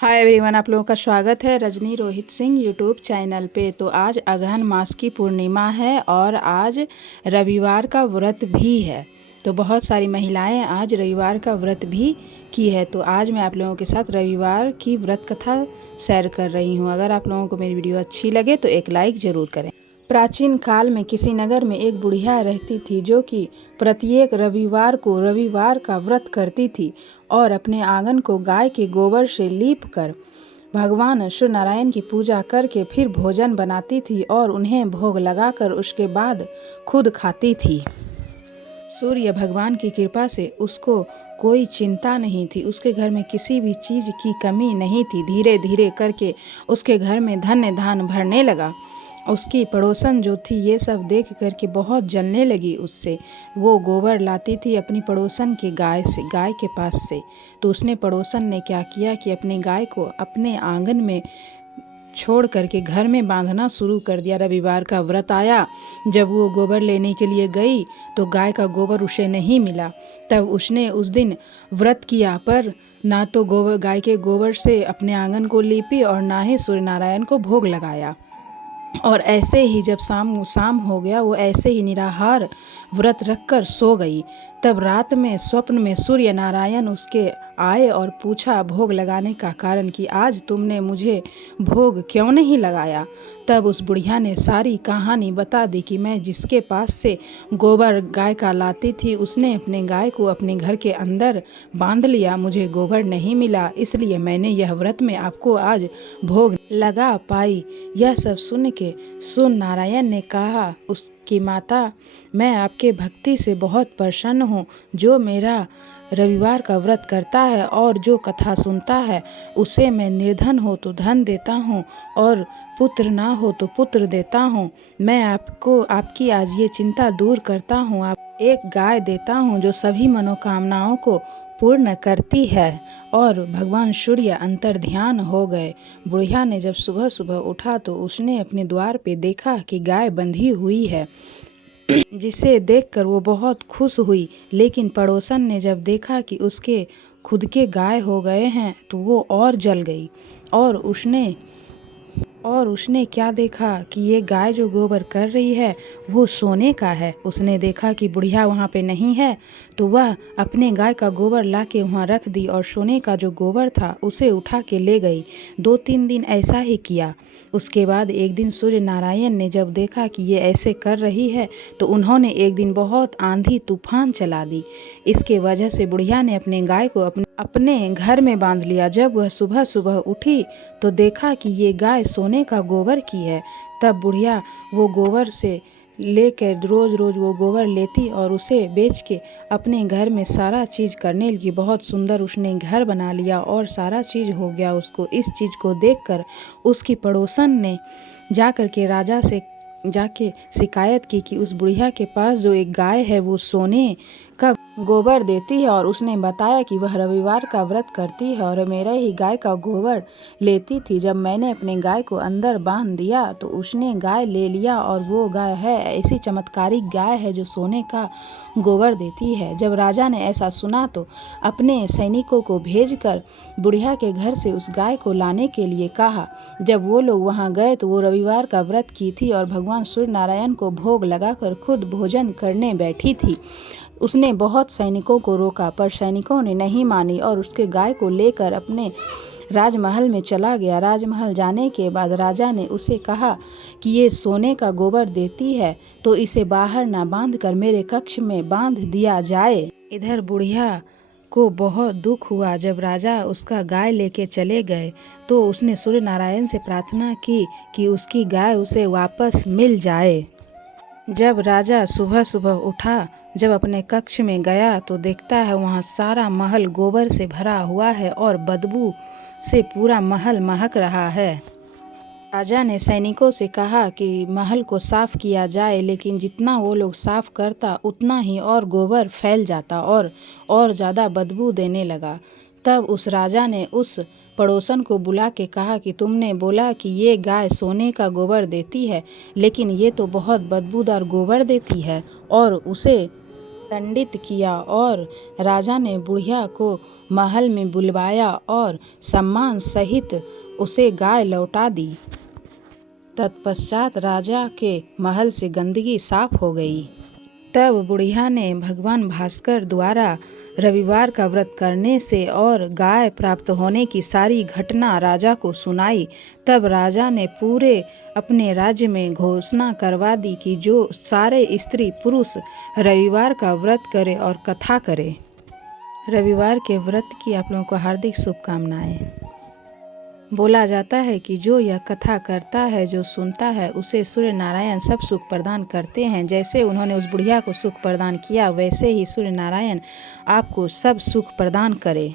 Hi everyone, आप लोगों का स्वागत है रजनी रोहित सिंह यूट्यूब चैनल पे। तो आज अगहन मास की पूर्णिमा है और आज रविवार का व्रत भी है। तो बहुत सारी महिलाएं आज रविवार का व्रत भी की है। तो आज मैं आप लोगों के साथ रविवार की व्रत कथा शेयर कर रही हूँ। अगर आप लोगों को मेरी वीडियो अच्छी लगे तो एक लाइक ज़रूर करें। प्राचीन काल में किसी नगर में एक बुढ़िया रहती थी जो कि प्रत्येक रविवार को रविवार का व्रत करती थी और अपने आंगन को गाय के गोबर से लीप कर भगवान सूर्य नारायण की पूजा करके फिर भोजन बनाती थी और उन्हें भोग लगाकर उसके बाद खुद खाती थी। सूर्य भगवान की कृपा से उसको कोई चिंता नहीं थी। उसके घर में किसी भी चीज़ की कमी नहीं थी। धीरे धीरे करके उसके घर में धन्य धान भरने लगा। उसकी पड़ोसन जो थी ये सब देख करके बहुत जलने लगी उससे। वो गोबर लाती थी अपनी पड़ोसन की गाय के पास से। तो उसने पड़ोसन ने क्या किया कि अपनी गाय को अपने आंगन में छोड़ करके घर में बांधना शुरू कर दिया। रविवार का व्रत आया, जब वो गोबर लेने के लिए गई तो गाय का गोबर उसे नहीं मिला। तब उसने उस दिन व्रत किया, पर ना तो गाय के गोबर से अपने आंगन को लीपी और ना ही सूर्य नारायण को भोग लगाया। और ऐसे ही जब शाम हो गया, वो ऐसे ही निराहार व्रत रखकर सो गई। तब रात में स्वप्न में सूर्य नारायण उसके आए और पूछा भोग लगाने का कारण कि आज तुमने मुझे भोग क्यों नहीं लगाया। तब उस बुढ़िया ने सारी कहानी बता दी कि मैं जिसके पास से गोबर गाय का लाती थी उसने अपने गाय को अपने घर के अंदर बांध लिया। मुझे गोबर नहीं मिला, इसलिए मैंने यह व्रत में आपको आज भोग लगा पाई। यह सब सुन के सूर्य नारायण ने कहा उसकी माता, मैं आपके भक्ति से बहुत प्रसन्न हूँ। जो मेरा रविवार का व्रत करता है और जो कथा सुनता है उसे मैं निर्धन हो तो धन देता हूँ और पुत्र ना हो तो पुत्र देता हूँ। मैं आपको आपकी आज ये चिंता दूर करता हूँ। आप एक गाय देता हूँ जो सभी मनोकामनाओं को पूर्ण करती है। और भगवान सूर्य अंतर ध्यान हो गए। बुढ़िया ने जब सुबह सुबह उठा तो उसने अपने द्वार पे देखा कि गाय बंधी हुई है, जिसे देखकर वो बहुत खुश हुई। लेकिन पड़ोसन ने जब देखा कि उसके खुद के गाय हो गए हैं तो वो और जल गई। और उसने क्या देखा कि ये गाय जो गोबर कर रही है वो सोने का है। उसने देखा कि बुढ़िया वहाँ पे नहीं है तो वह अपने गाय का गोबर ला के वहाँ रख दी और सोने का जो गोबर था उसे उठा के ले गई। 2-3 दिन ऐसा ही किया। उसके बाद एक दिन सूर्य नारायण ने जब देखा कि ये ऐसे कर रही है तो उन्होंने एक दिन बहुत आंधी तूफान चला दी। इसके वजह से बुढ़िया ने अपने गाय को अपने घर में बांध लिया। जब वह सुबह सुबह उठी तो देखा कि ये गाय सोने का गोबर की है। तब बुढ़िया वो गोबर से लेकर रोज रोज वो गोबर लेती और उसे बेच के अपने घर में सारा चीज़ करने लगी। बहुत सुंदर उसने घर बना लिया और सारा चीज़ हो गया उसको। इस चीज़ को देखकर उसकी पड़ोसन ने जाकर के राजा से जाके शिकायत की कि उस बुढ़िया के पास जो एक गाय है वो सोने का गोबर देती है और उसने बताया कि वह रविवार का व्रत करती है और मेरे ही गाय का गोबर लेती थी। जब मैंने अपने गाय को अंदर बांध दिया तो उसने गाय ले लिया और वो गाय है ऐसी चमत्कारिक गाय है जो सोने का गोबर देती है। जब राजा ने ऐसा सुना तो अपने सैनिकों को भेजकर बुढ़िया के घर से उस गाय को लाने के लिए कहा। जब वो लोग वहाँ गए तो वो रविवार का व्रत की थी और भगवान सूर्य नारायण को भोग लगाकर खुद भोजन करने बैठी थी। उसने बहुत सैनिकों को रोका पर सैनिकों ने नहीं मानी और उसके गाय को लेकर अपने राजमहल में चला गया। राजमहल जाने के बाद राजा ने उसे कहा कि ये सोने का गोबर देती है तो इसे बाहर ना बांध कर मेरे कक्ष में बांध दिया जाए। इधर बुढ़िया को बहुत दुख हुआ। जब राजा उसका गाय लेके चले गए तो उसने सूर्य नारायण से प्रार्थना की कि उसकी गाय उसे वापस मिल जाए। जब राजा सुबह सुबह उठा, जब अपने कक्ष में गया तो देखता है वहाँ सारा महल गोबर से भरा हुआ है और बदबू से पूरा महल महक रहा है। राजा ने सैनिकों से कहा कि महल को साफ किया जाए, लेकिन जितना वो लोग साफ करता उतना ही और गोबर फैल जाता और ज़्यादा बदबू देने लगा। तब उस राजा ने उस पड़ोसन को बुला के कहा कि तुमने बोला कि ये गाय सोने का गोबर देती है, लेकिन ये तो बहुत बदबूदार गोबर देती है और उसे दंडित किया और राजा ने बुढ़िया को महल में बुलवाया और सम्मान सहित उसे गाय लौटा दी। तत्पश्चात राजा के महल से गंदगी साफ हो गई। तब बुढ़िया ने भगवान भास्कर द्वारा रविवार का व्रत करने से और गाय प्राप्त होने की सारी घटना राजा को सुनाई। तब राजा ने पूरे अपने राज्य में घोषणा करवा दी कि जो सारे स्त्री पुरुष रविवार का व्रत करे और कथा करे। रविवार के व्रत की आप लोगों को हार्दिक शुभकामनाएं। बोला जाता है कि जो यह कथा करता है, जो सुनता है, उसे सूर्य नारायण सब सुख प्रदान करते हैं। जैसे उन्होंने उस बुढ़िया को सुख प्रदान किया, वैसे ही सूर्य नारायण आपको सब सुख प्रदान करे।